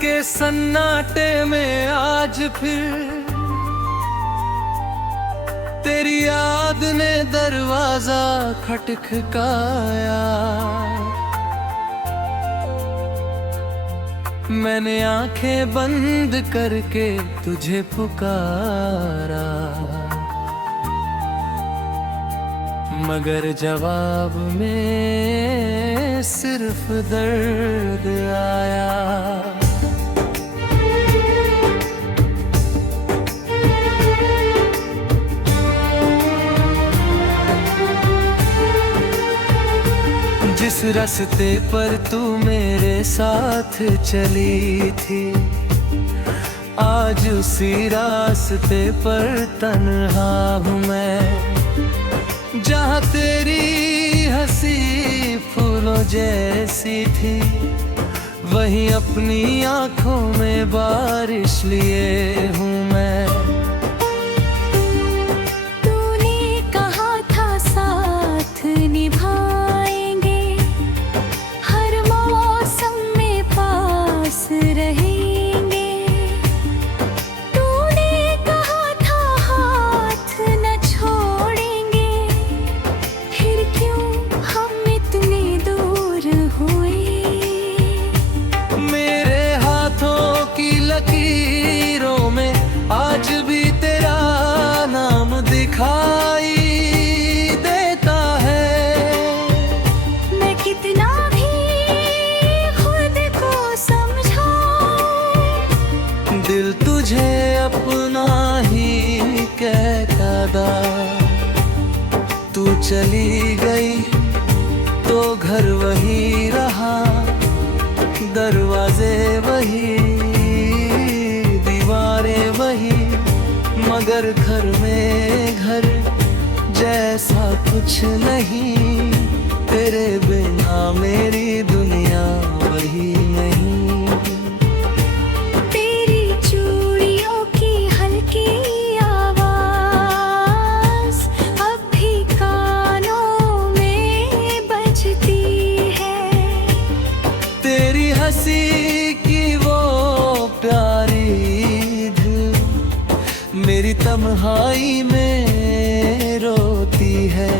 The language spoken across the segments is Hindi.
के सन्नाटे में आज फिर तेरी याद ने दरवाजा खटखटाया। मैंने आंखें बंद करके तुझे पुकारा, मगर जवाब में सिर्फ दर्द आया। जिस रास्ते पर तू मेरे साथ चली थी, आज उसी रास्ते पर तन्हा हूँ मैं। जहाँ तेरी हंसी फूलों जैसी थी, वहीं अपनी आंखों में बारिश लिए हूँ मैं। तूने कहा था साथ निभाएंगे, हर मौसम में पास रहेंगे। तूने कहा था हाथ न छोड़ेंगे, फिर क्यों हम इतने दूर हुए। मेरे हाथों की लकीरों में आज भी तेरा नाम दिखाई देता है। मैं कितना भी खुद को समझाऊं, दिल तुझे अपना ही कहता था। तू चली गई तो घर वही रहा, दरवाजे वही, दीवारें वही, मगर घर में घर जैसा कुछ नहीं। तेरे बिना मेरी दुनिया वही नहीं। तेरी चूड़ियों की हल्की आवाज अब भी कानों में बजती है। तेरी हंसी की वो प्यारी धुन मेरी तन्हाई में रोती है।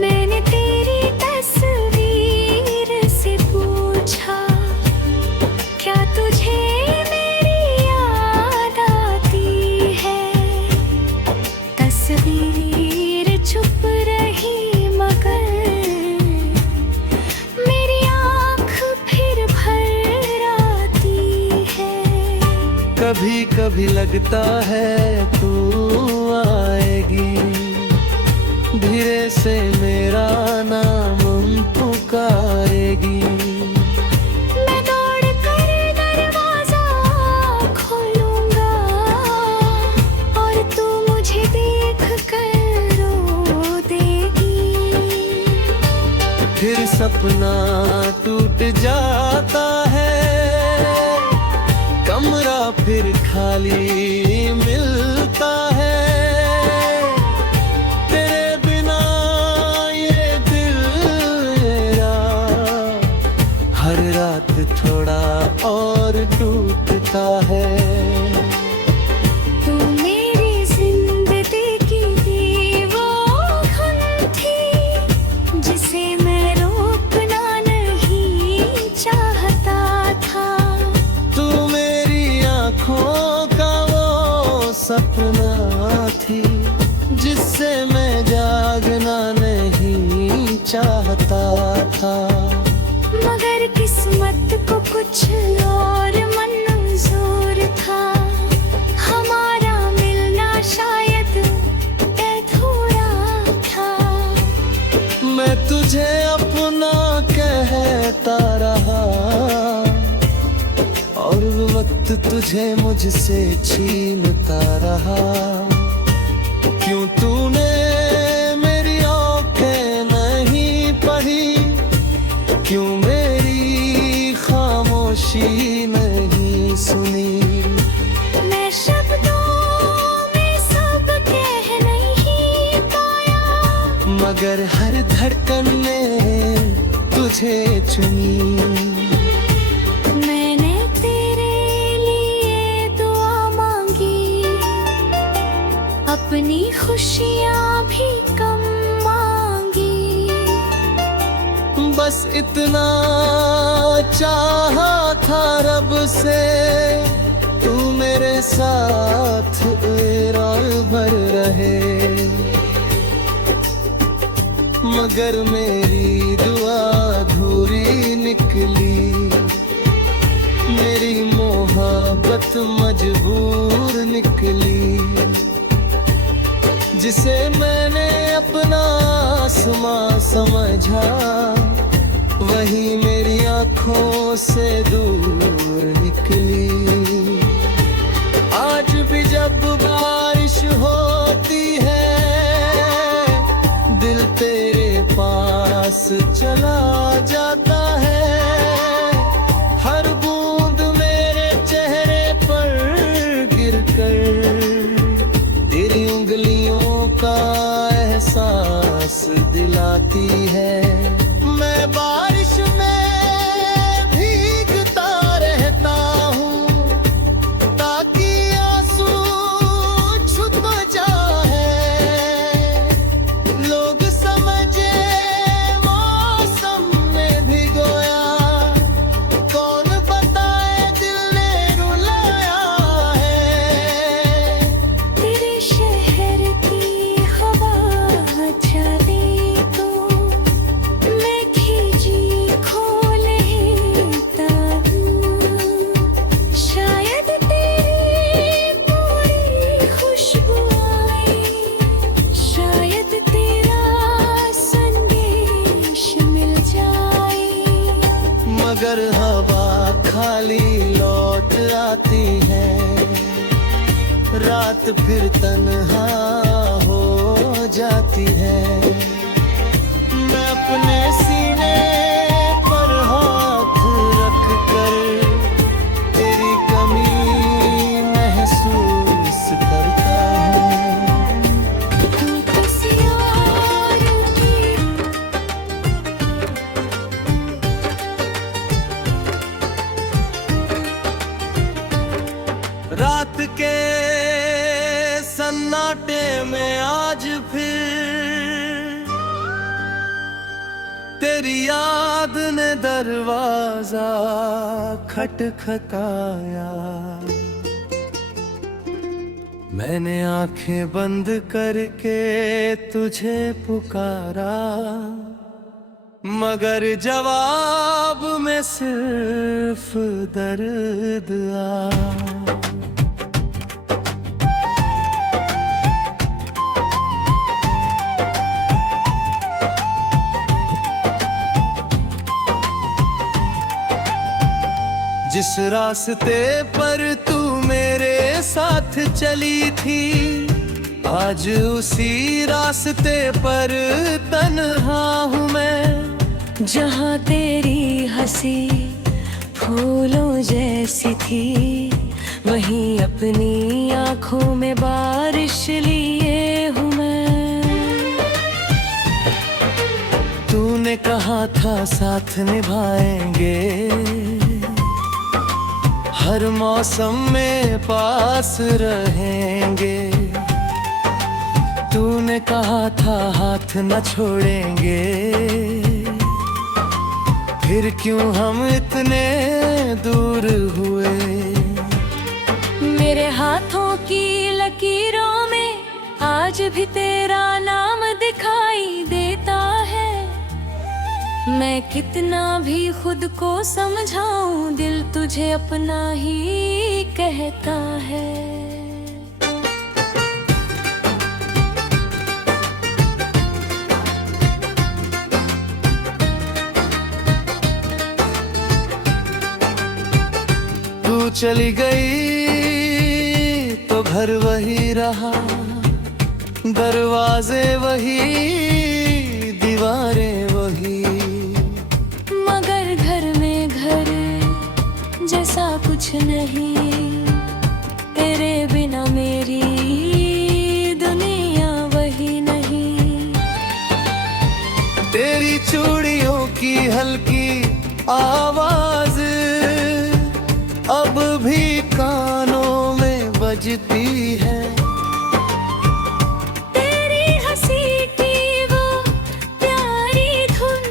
मैंने तेरी तस्वीर से पूछा, क्या तुझे मेरी याद आती है। तस्वीर चुप रही मगर मेरी आँख फिर भर आती है। कभी कभी लगता है तू आएगी, धीरे से मेरा नाम पुकारेगी। मैं दौड़ कर दरवाजा खोलूंगा और तू मुझे देख कर रो देगी। फिर सपना टूट जाता है, कमरा फिर खाली मिलता है। तेरे बिना ये दिल मेरा हर रात थोड़ा और टूटता है। तू मेरी जिंदगी की वो धुन थी, जिसे मैं रोकना नहीं चाहता था। तू मेरी आँखों का वो सपना थी, जिससे मैं जागना नहीं चाहता था। मगर किस्मत को कुछ और मंजूर था, हमारा मिलना शायद अधूरा था। मैं तुझे अपना कहता रहा, और वक्त तुझे मुझसे छीनता रहा। क्यों तूने मेरी आँखें नहीं पढ़ी, क्यों मेरी खामोशी नहीं सुनी। मैं मगर हर धड़कन ने तुझे चुनी। मैंने तेरे लिए दुआ मांगी, अपनी खुशियाँ भी कम मांगी। बस इतना चाहा था रब से, तू मेरे साथ रात भर रहे। मगर मेरी दुआ अधूरी निकली, मेरी मोहब्बत मजबूर निकली। जिसे मैंने अपना आसमां समझा, वही मेरी आँखों से दूर निकली। आज भी जब बारिश होती है, दिल तेरे पास चला जाता है। हर बूंद मेरे चेहरे पर गिरकर तेरी उंगलियों का एहसास दिलाती है। मैं बारिश में भीगता रहता हूँ, ताकि आंसू छुप जाए। लोग समझे मौसम में भिगोया, कौन बताए दिल ने रुलाया है। तेरे शहर की हवा चली तो मैं खिजी खो लेता हूँ। शायद तेरी पूरी खुशबू आई, शायद तेरा संदेश मिल जाए। मगर हवा खाली लौट आती है, रात फिर तन्हा हो जाती है। मैं अपने सीने पर हाथ रख कर तेरी कमी महसूस करता हूँ। तू किसी और की रात के सन्नाटे में आज फिर तेरी याद ने दरवाजा खटखटाया। मैंने आंखें बंद करके तुझे पुकारा, मगर जवाब में सिर्फ दर्द आया। जिस रास्ते पर तू मेरे साथ चली थी, आज उसी रास्ते पर तन्हा हूँ मैं। जहाँ तेरी हंसी फूलों जैसी थी, वहीं अपनी आँखों में बारिश लिए हूँ मैं। तूने कहा था साथ निभाएंगे, हर मौसम में पास रहेंगे। तूने कहा था हाथ न छोड़ेंगे, फिर क्यों हम इतने दूर हुए। मेरे हाथों की लकीरों में आज भी तेरा नाम दिखाई देता है। मैं कितना भी खुद को समझाऊं, दिल तुझे अपना ही कहता है। तू चली गई तो घर वही रहा, दरवाजे वही, दीवारें वही। मगर घर में घर जैसा कुछ नहीं, तेरे बिना मेरी दुनिया वही नहीं। तेरी चूड़ियों की हल्की आवाज अब भी कानों में बजती है। तेरी हंसी की वो प्यारी धुन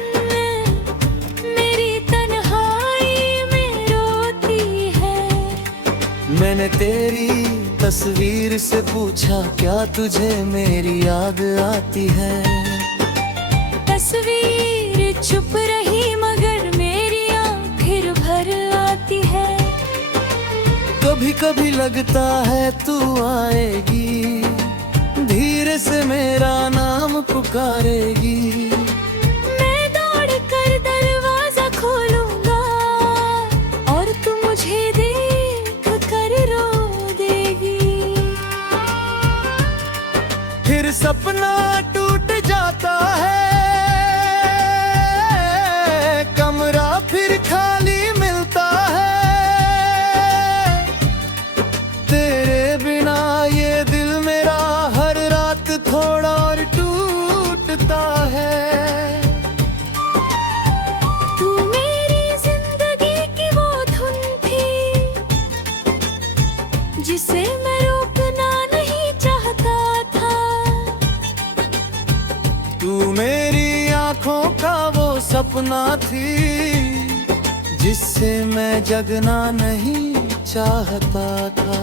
मेरी तन्हाई में रोती है। मैंने तेरी तस्वीर से पूछा, क्या तुझे मेरी याद आती है? तस्वीर चुप रही मगर मेरी आँख फिर भर आती है। कभी कभी लगता है तू आएगी, धीरे से मेरा नाम पुकारेगी। मैं दौड़ कर दरवाजा खोलूंगा और तू मुझे देख कर रो देगी। फिर सपना टूट जाता है, कमरा फिर खाली मिलता है। तेरे बिना ये दिल मेरा हर रात थोड़ा और टूटता है। तू मेरी जिंदगी की वो धुन थी जिसे मैं रोकना नहीं चाहता था। तू मेरी आंखों का वो सपना थी जिससे मैं जगना नहीं चाहता था।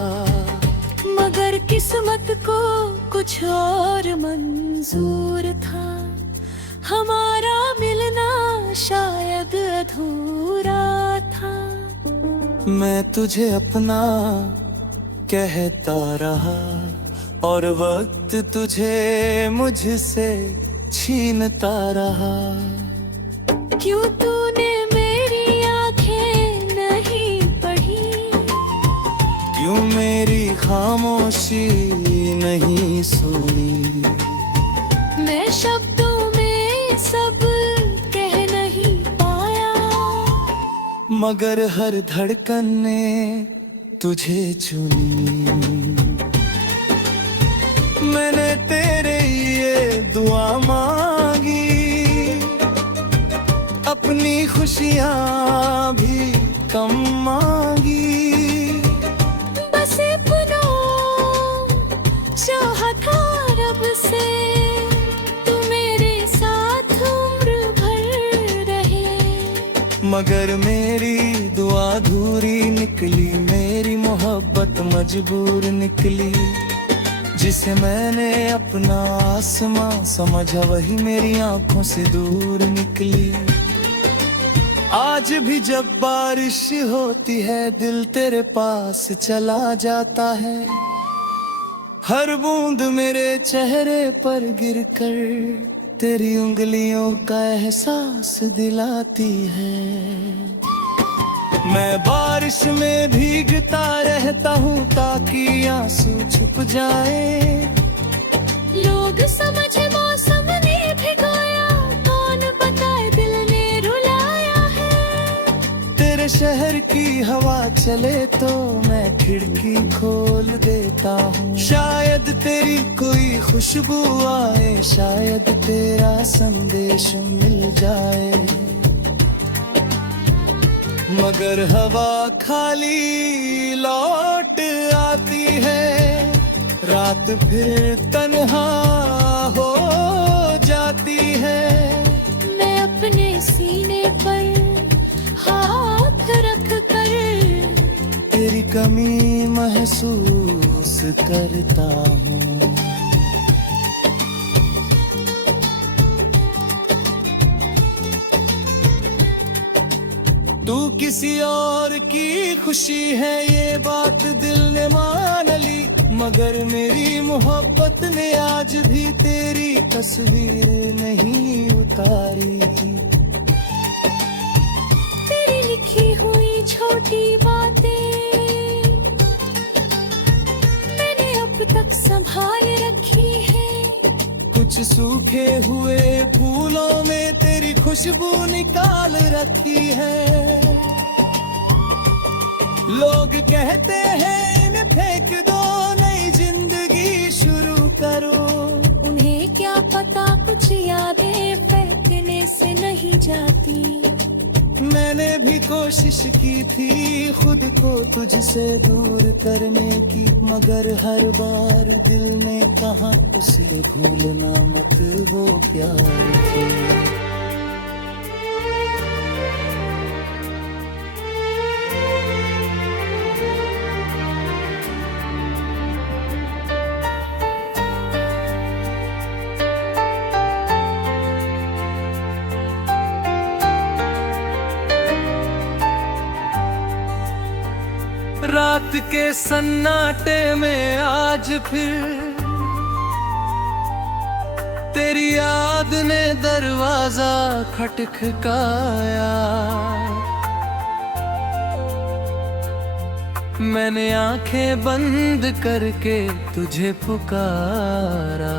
मगर किस्मत को कुछ और मंजूर था, हमारा मिलना शायद अधूरा था। मैं तुझे अपना कहता रहा और वक्त तुझे मुझसे छीनता रहा। क्यों तूने मेरी आंखें नहीं पढ़ी? क्यों मेरी खामोशी नहीं सुनी? मैं शब्दों में सब कह नहीं पाया, मगर हर धड़कन ने तुझे चुनी। मैंने तेरे ये दुआ मांगी, अपनी खुशियाँ भी कम मांगी। बस अपनों चाहा था रब से, तू मेरे साथ उम्र भर रहे। मगर मेरी दुआ अधूरी निकली, मेरी मोहब्बत मजबूर निकली। जिसे मैंने अपना आसमां समझा वही मेरी आंखों से दूर निकली। आज भी जब बारिश होती है दिल तेरे पास चला जाता है। हर बूंद मेरे चेहरे पर गिरकर तेरी उंगलियों का एहसास दिलाती है। मैं बारिश में भीगता रहता हूँ ताकि आंसू छुप जाए। लोग समझे मौसम ने भिगोया, कौन बताए दिल ने रुलाया है। तेरे शहर की हवा चले तो मैं खिड़की खोल देता हूँ। शायद तेरी कोई खुशबू आए, शायद तेरा संदेश मिल जाए। मगर हवा खाली लौट आती है, रात फिर तन्हा हो जाती है। मैं अपने सीने पर हाथ रख कर तेरी कमी महसूस करता हूँ। तू किसी और की खुशी है ये बात दिल ने मान ली, मगर मेरी मोहब्बत ने आज भी तेरी तस्वीर नहीं उतारी। तेरी लिखी हुई छोटी बातें मैंने अब तक संभाल रखी है। कुछ सूखे हुए फूलों में तेरी खुशबू निकाल रखी है। लोग कहते हैं इन्हें फेंक दो, नई जिंदगी शुरू करो। उन्हें क्या पता कुछ यादें फेंकने जाती। मैंने भी कोशिश की थी खुद को तुझसे दूर करने की, मगर हर बार दिल ने कहा उसे भूलना मत, वो प्यार थी। रात के सन्नाटे में आज फिर तेरी याद ने दरवाजा खटखटाया। मैंने आंखें बंद करके तुझे पुकारा,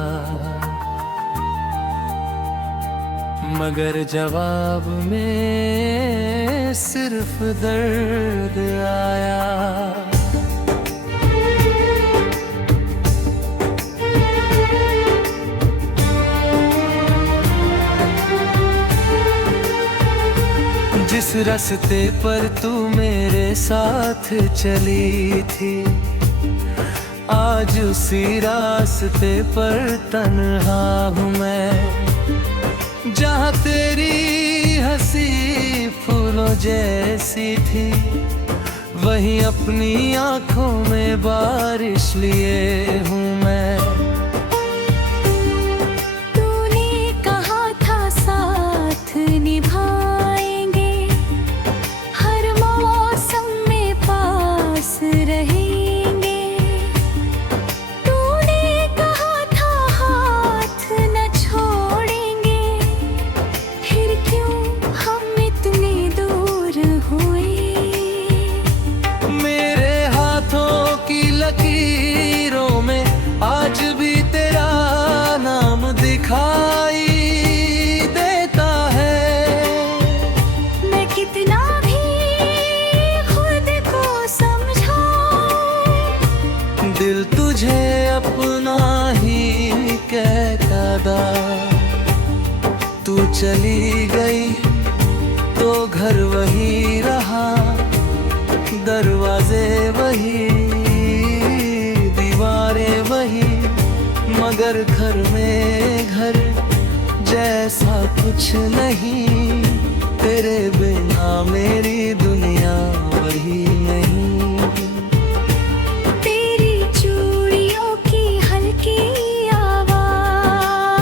मगर जवाब में सिर्फ दर्द आया। जिस रास्ते पर तू मेरे साथ चली थी, आज उसी रास्ते पर तन्हा हूँ मैं। जहाँ तेरी हंसी फूलों जैसी थी, वहीं अपनी आंखों में बारिश लिए हूँ मैं। तूने कहा था साथ निभाएंगे, हर मौसम में पास रहेंगे। तूने कहा था हाथ न छोड़ेंगे, फिर क्यों हम इतने दूर हुए। मेरे हाथों की लकीरों में आज भी तेरा नाम दिखाई देता है। मैं कितना भी खुद को समझाऊं, दिल तुझे अपना ही कहता था। तू चली गई तो घर वही रहा, दरवाजे वही, दीवारें वही, मगर घर में घर जैसा कुछ नहीं। तेरे बिना मेरी दुनिया वही नहीं। तेरी चूड़ियों की हल्की आवाज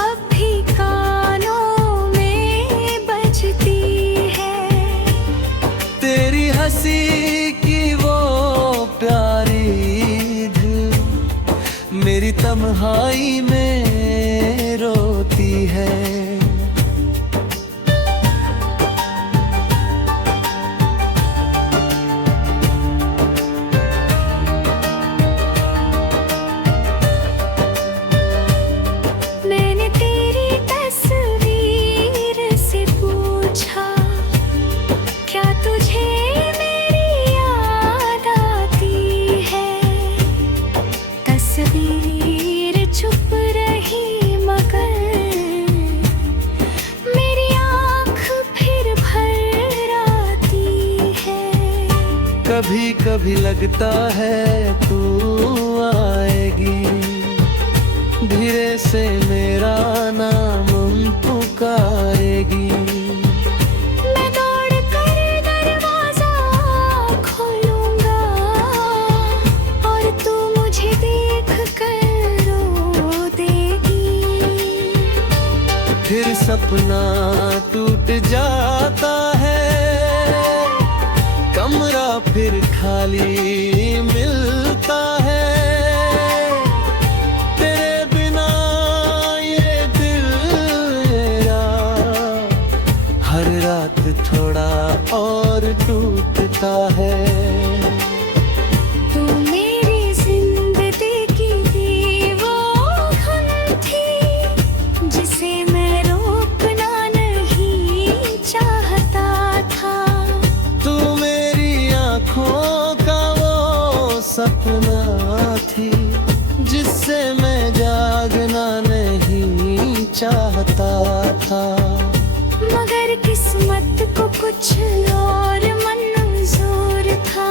अब भी कानों में बजती है। तेरी हंसी की वो प्यारी धुन मेरी तन्हाई में रोती है। मैंने तेरी तस्वीर से पूछा, क्या तुझे मेरी याद आती है। तस्वीर चुप रही मगर मेरी आँख फिर भर आती है। कभी कभी लगता है तू आएगी, धीरे से मेरा नाम पुकारेगी। मैं दौड़ कर दरवाजा खोलूंगा और तू मुझे देख कर रो देगी। फिर सपना टूट जाता है, कमरा फिर खाली मिलता है। तेरे बिना ये दिल मेरा हर रात थोड़ा और टूटता है। तू मेरी जिंदगी की वो धुन थी, जिसे मैं रोकना नहीं चाहता था। तू मेरी आँखों का वो सपना थी, जिससे मैं जागना नहीं चाहता था। पर किस्मत को कुछ और मंजूर था।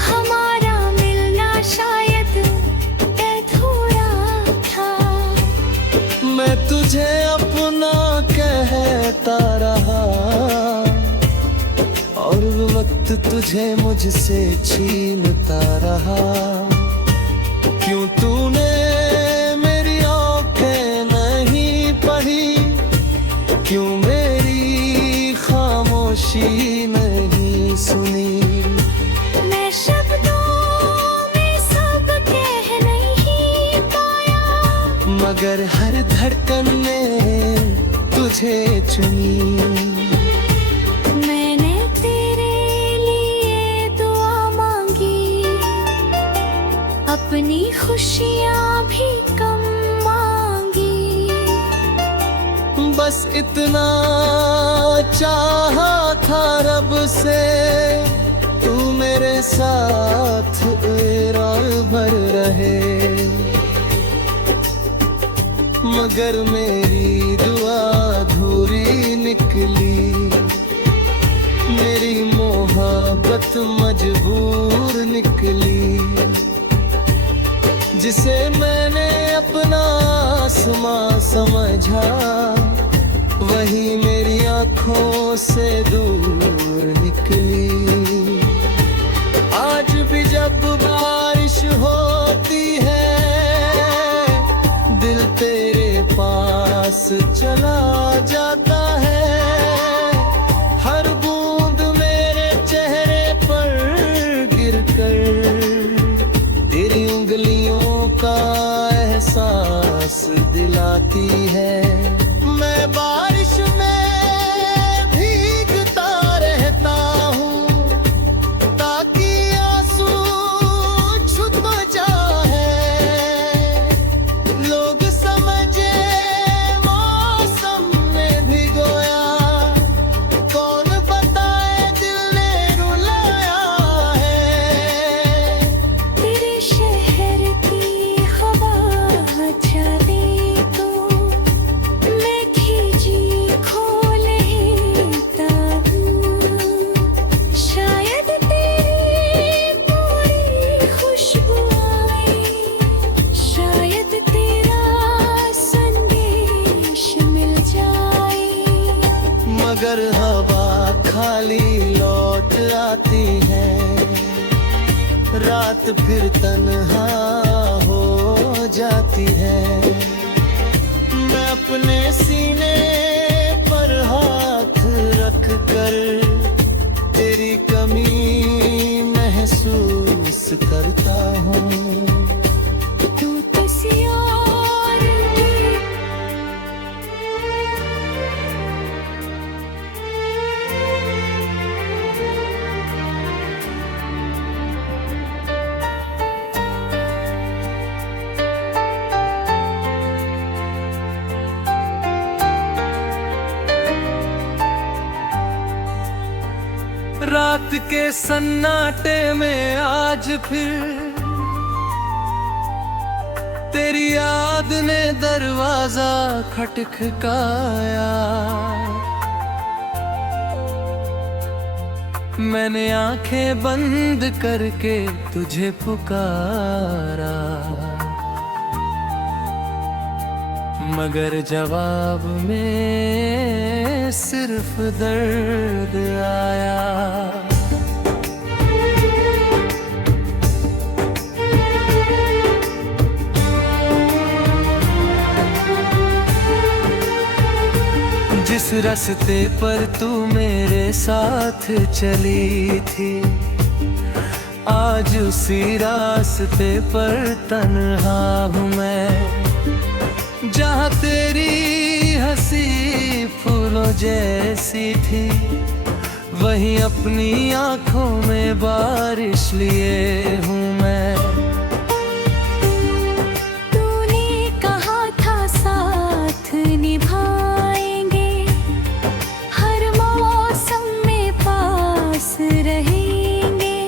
हमारा मिलना शायद अधूरा था। मैं तुझे अपना कहता रहा और वक्त तुझे मुझसे छीनता रहा। क्यों तूने मेरी आंखें नहीं पढ़ी, क्यों मेरी खामोशी नहीं सुनी। मैं शब्दों में सब कह नहीं पाया, मगर हर धड़कन ने तुझे चुनी। मैंने तेरे लिए दुआ मांगी, अपनी खुशियाँ भी कम मांगी। बस इतना चाहा था रब से, तू मेरे साथ रात भर रहे। मगर मेरी दुआ अधूरी निकली, मेरी मोहब्बत मजबूर निकली। जिसे मैंने अपना आसमां समझा, वही मेरी आंखों से दूर निकली। आज भी जब बारिश होती है, दिल तेरे पास चला जाता है। हर बूंद मेरे चेहरे पर गिरकर तेरी उंगलियों का एहसास दिलाती है। मैं बारिश में भीगता रहता हूँ, ताकि आंसू छुप जाए। लोग समझे मौसम में भिगोया, कौन बताए दिल ने रुलाया है। तेरे शहर की हवा चले तो मैं खींची खोल लेता हूँ। शायद तेरी पूरी खुशबू आए, शायद तेरा संदेश मिल जाए। मगर हवा खाली लौट आती है, रात फिर तन्हा हो जाती है। मैं अपने सीने पर हाथ रख कर तेरी कमी महसूस करता हूँ। तू किसी और की रात के सन्नाटे में आज फिर तेरी याद ने दरवाजा खटखटाया। मैंने आंखें बंद करके तुझे पुकारा, मगर जवाब में सिर्फ दर्द आया। जिस रास्ते पर तू मेरे साथ चली थी, आज उसी रास्ते पर तन्हा हूँ मैं। जहाँ तेरी हंसी फूलों जैसी थी, वहीं अपनी आंखों में बारिश लिए हूँ मैं। तूने कहा था साथ निभाएंगे, हर मौसम में पास रहेंगे।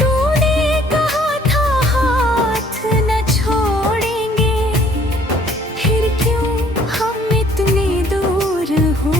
तूने कहा था हाथ न छोड़ेंगे, फिर क्यों हम इतने दूर हो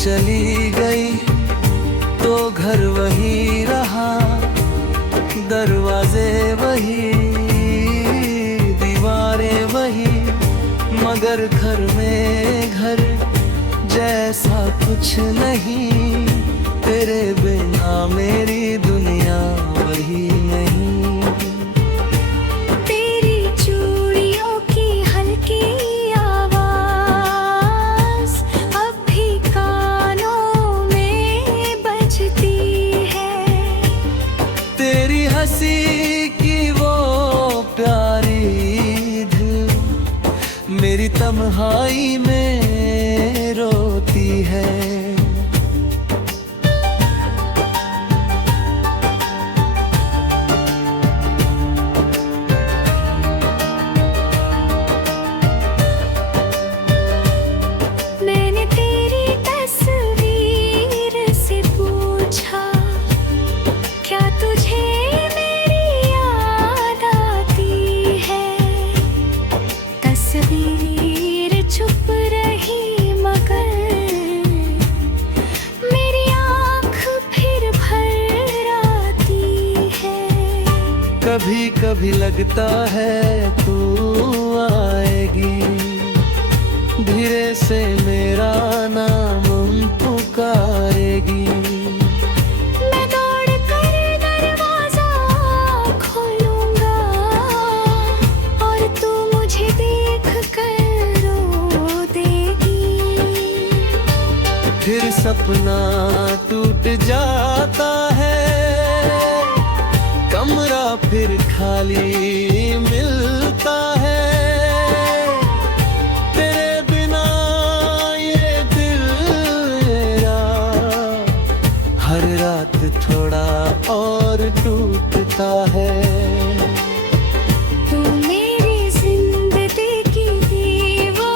चली गई तो घर वही रहा, दरवाजे वही, दीवारें वही, मगर घर में घर जैसा कुछ नहीं। तेरे बिना मेरी दुनिया वही नहीं। तेरी चूड़ियों की हल्की आवाज अब भी कानों में बजती है। तेरी हंसी की वो प्यारी धुन मेरी तन्हाई में रोती है। मैंने तेरी तस्वीर से पूछा, क्या तुझे मेरी याद आती है? तस्वीर चुप रही मगर मेरी आँख फिर भर आती है। कभी कभी लगता है तू आएगी, धीरे से मेरा नाम पुकारेगी। मैं दौड़ कर दरवाजा खोलूंगा और तू मुझे देख कर रो देगी। फिर सपना टूट जाता है, कमरा फिर खाली मिलता है। तेरे बिना ये दिल मेरा हर रात थोड़ा और टूटता है। तू मेरी जिंदगी की वो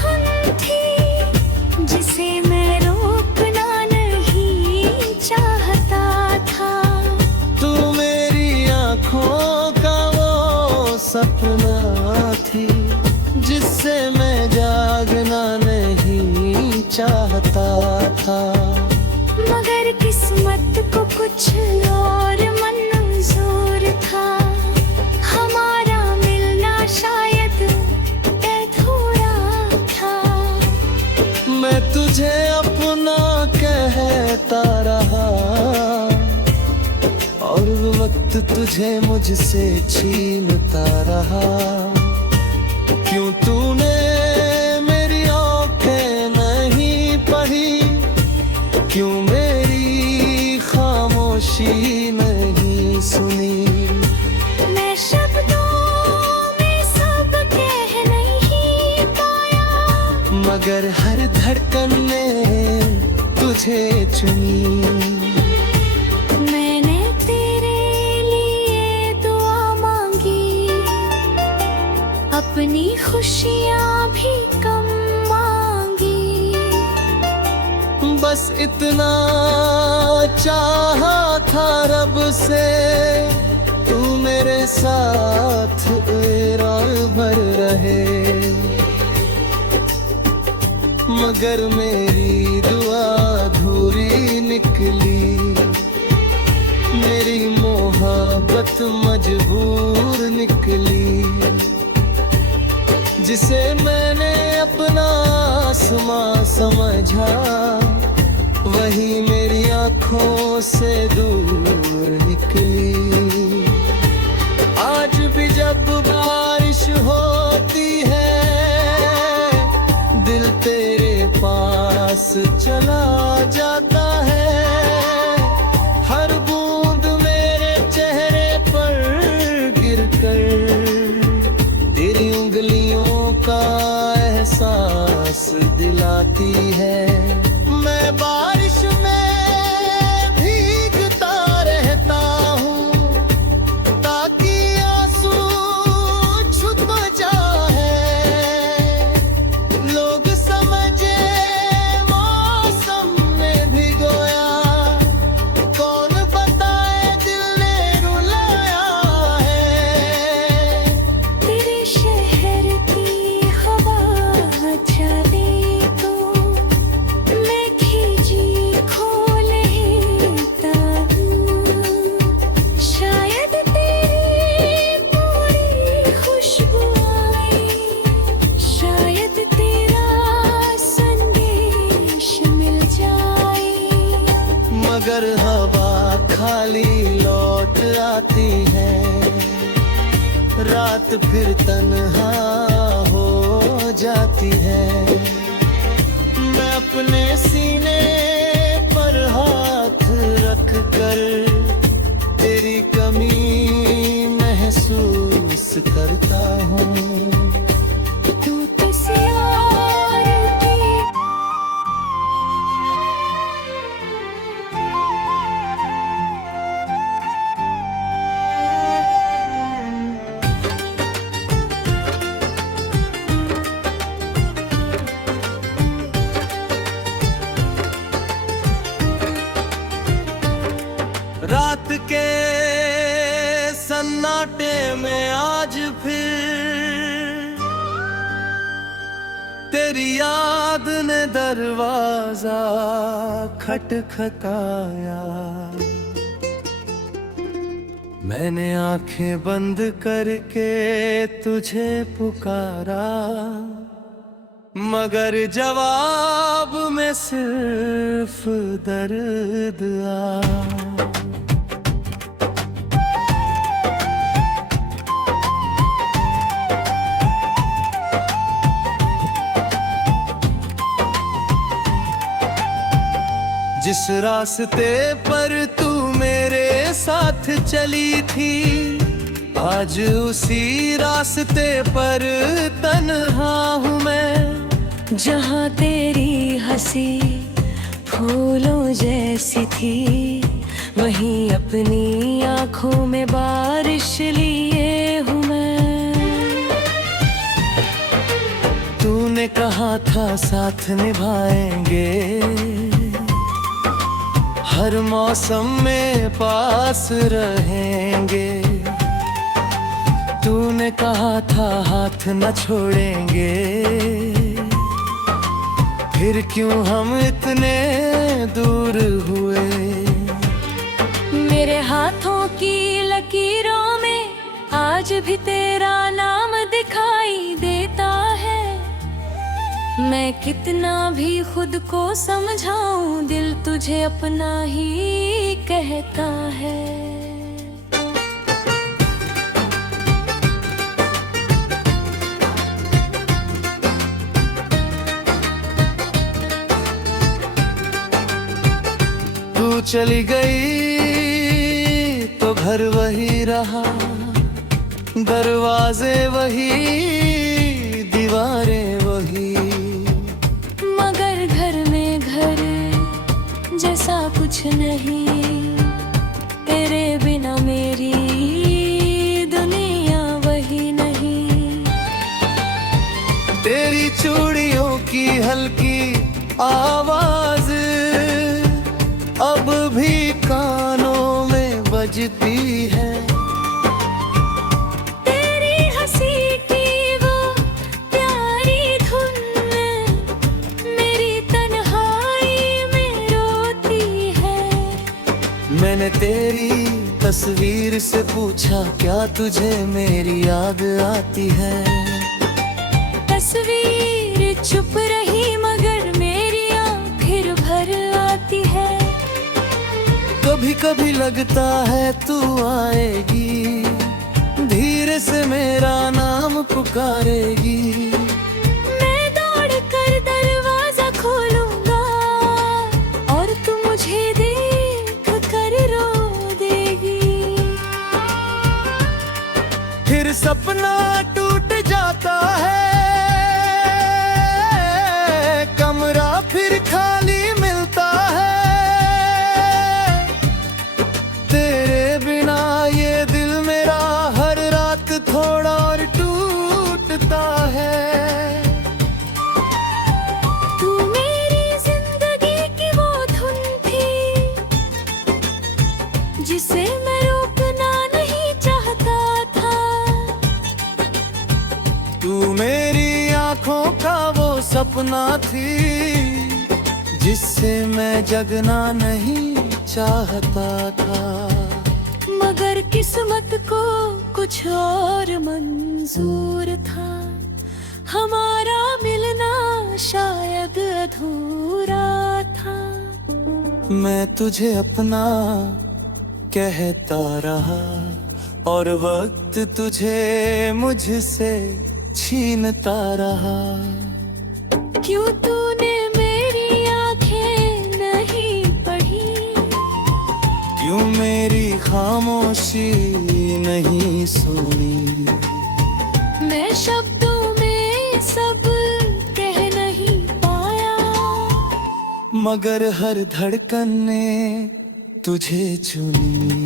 धुन थी जिसे मैं रोकना नहीं चाहता था। तू मेरी आँखों का वो सपना थी जिससे मैं जागना नहीं चाहता था। मगर किस्मत को कुछ और मंजूर था, हमारा मिलना शायद अधूरा था। मैं तुझे अपना कहता रहा और वक्त तुझे मुझसे छीनता रहा। क्यों तूने मेरी आँखें नहीं पढ़ी, क्यों मेरी खामोशी नहीं सुनी। मैं शब्दों में सब कह नहीं पाया, मगर हर धड़कन ने तुझे चुनी। मैंने तेरे लिए दुआ मांगी, अपनी खुशियाँ भी कम मांगी। बस इतना चाहा था रब से, तू मेरे साथ रात-भर रहे। मगर मेरी दुआ अधूरी निकली, मेरी मोहब्बत मजबूर निकली। जिसे मैंने अपना आसमां समझा, वही मेरी आँखों से दूर निकली। आज भी जब बारिश होती है, दिल तेरे पास चला जाता है। हर बूंद मेरे चेहरे पर गिरकर तेरी उंगलियों का एहसास दिलाती है। मैं बारिश में भीगता रहता हूँ, मगर हवा खाली लौट आती है, रात फिर तन्हा हो जाती है। मैं अपने सीने पर हाथ रख कर तेरी कमी महसूस करता हूँ। तू किसी और की रात के सन्नाटे में आज फिर तेरी याद ने दरवाजा खटखटाया। मैंने आंखें बंद करके तुझे पुकारा, मगर जवाब में सिर्फ दर्द आया। जिस रास्ते पर तू मेरे साथ चली थी, आज उसी रास्ते पर तन्हा हूँ मैं। जहाँ तेरी हंसी फूलों जैसी थी, वहीं अपनी आँखों में बारिश लिए हूँ मैं। तूने कहा था साथ निभाएंगे, हर मौसम में पास रहेंगे। तूने कहा था हाथ न छोड़ेंगे, फिर क्यों हम इतने दूर हुए। मेरे हाथों की लकीरों में आज भी तेरा नाम दिखाई देता है। मैं कितना भी खुद को समझाऊं, दिल तुझे अपना ही कहता है। तू चली गई तो घर वही रहा, दरवाजे वही, दीवारें वही। मगर घर में घर जैसा कुछ नहीं, तेरे बिना मेरी दुनिया वही नहीं। तेरी चूड़ियों की हल्की आवाज अब भी कानों में बजती है। तेरी हंसी की वो प्यारी धुन मेरी तन्हाई में रोती है। मैंने तेरी तस्वीर से पूछा, क्या तुझे मेरी याद आती है। तस्वीर चुप रही मगर मेरी आँख फिर भर आती है। कभी कभी लगता है तू आएगी, धीरे से मेरा नाम पुकारेगी। मैं दौड़ कर दरवाजा खोलूंगा और तू मुझे देख कर रो देगी। फिर सपना टूट जाता है, कमरा फिर खाली मिलता है। तेरे बिना ये दिल मेरा हर रात थोड़ा और टूटता है। तू मेरी जिंदगी की वो धुन थी, जिसे मैं रोकना नहीं चाहता था। तू मेरी आंखों का वो सपना थी, जिससे मैं जगना नहीं चाहता था। मगर किस्मत को कुछ और मंजूर था, हमारा मिलना शायद अधूरा था। मैं तुझे अपना कहता रहा और वक्त तुझे मुझसे छीनता रहा। क्यों तूने मेरी आंखें नहीं पढ़ी, क्यों मेरी खामोशी नहीं सुनी। मैं शब्दों में सब कह नहीं पाया, मगर हर धड़कन ने तुझे चुनी।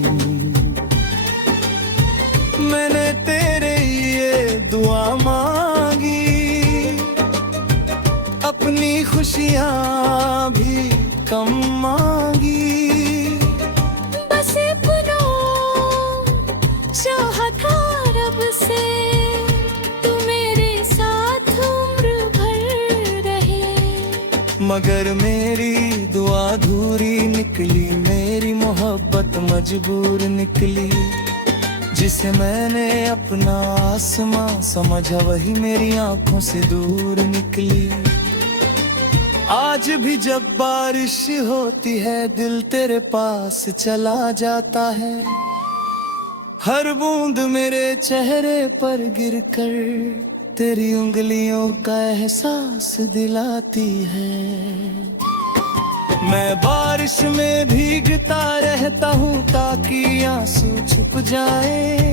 मैंने तेरे ये दुआ मांगी, अपनी खुशियाँ भी कम मांगी। बस इतना चाहा था रब से, तू मेरे साथ उम्र भर रहे। मगर मेरी दुआ अधूरी निकली, मेरी मोहब्बत मजबूर निकली। जिसे मैंने अपना आसमां समझा वही मेरी आंखों से दूर निकली। आज भी जब बारिश होती है दिल तेरे पास चला जाता है। हर बूंद मेरे चेहरे पर गिरकर तेरी उंगलियों का एहसास दिलाती है। मैं बारिश में भीगता रहता हूँ ताकि आंसू छुप जाए।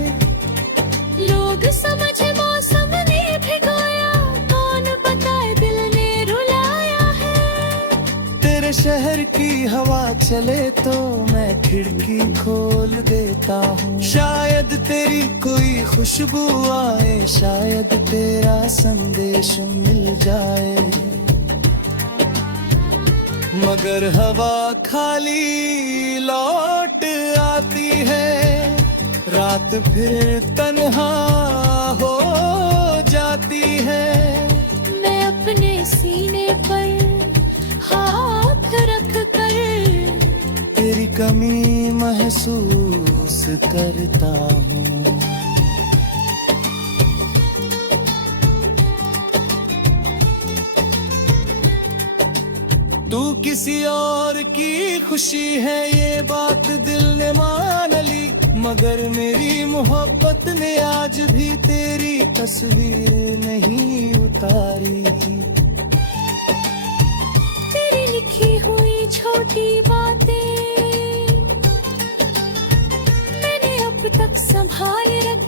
लोग समझे मौसम ने भिगोया, कौन बताए दिल ने रुलाया है। तेरे शहर की हवा चले तो मैं खिड़की खोल देता हूँ। शायद तेरी कोई खुशबू आए, शायद तेरा संदेश मिल जाए। मगर हवा खाली लौट आती है, रात फिर तन्हा हो जाती है। मैं अपने सीने पर हाथ रख कर तेरी कमी महसूस करता हूँ। तू किसी और की खुशी है ये बात दिल ने मान ली, मगर मेरी मोहब्बत ने आज भी तेरी तस्वीर नहीं उतारी। तेरी लिखी हुई छोटी बातें मैंने अब तक संभाल रखी।